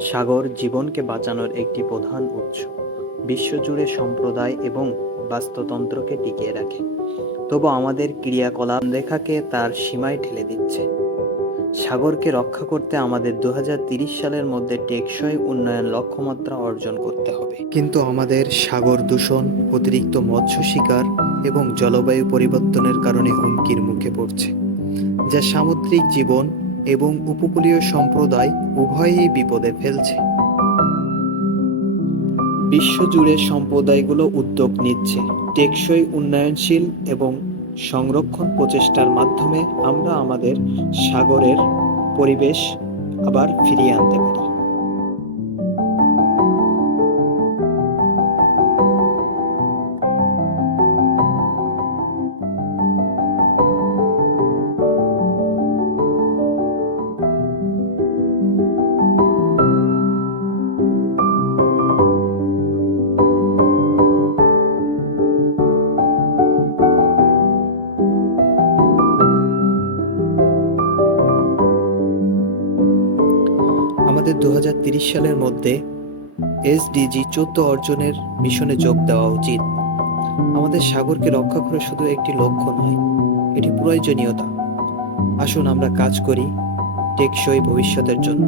সাগর জীবনকে বাঁচানোর একটি প্রধান উৎস। বিশ্বজুড়ে সম্প্রদায় এবং বাস্তুতন্ত্রকে টিকিয়ে রাখে। তবু আমাদের ক্রিয়াকলাপ রেখাকে তার সীমায় ঠেলে দিচ্ছে। সাগরকে রক্ষা করতে আমাদের 2030 সালের মধ্যে টেকসই উন্নয়ন লক্ষ্যমাত্রা অর্জন করতে হবে। কিন্তু আমাদের সাগর দূষণ, অতিরিক্ত মৎস্য শিকার এবং জলবায়ু পরিবর্তনের কারণে হুমকির মুখে পড়ছে, যা সামুদ্রিক জীবন এবং উপকূলীয় সম্প্রদায় উভয়ই বিপদে ফেলছে। বিশ্বজুড়ে সম্প্রদায়গুলো উদ্যোগ নিচ্ছে টেকসই উন্নয়নশীল এবং সংরক্ষণ প্রচেষ্টার মাধ্যমে আমরা আমাদের সাগরের পরিবেশ আবার ফিরিয়ে আনতে পারি। আমাদের 2030 সালের মধ্যে SDG 14 অর্জনের মিশনে যোগ দেওয়া উচিত। আমাদের সাগরকে রক্ষা করা শুধু একটি লক্ষ্য নয়, এটি প্রয়োজনীয়তা। আসুন আমরা কাজ করি টেকসই ভবিষ্যতের জন্য।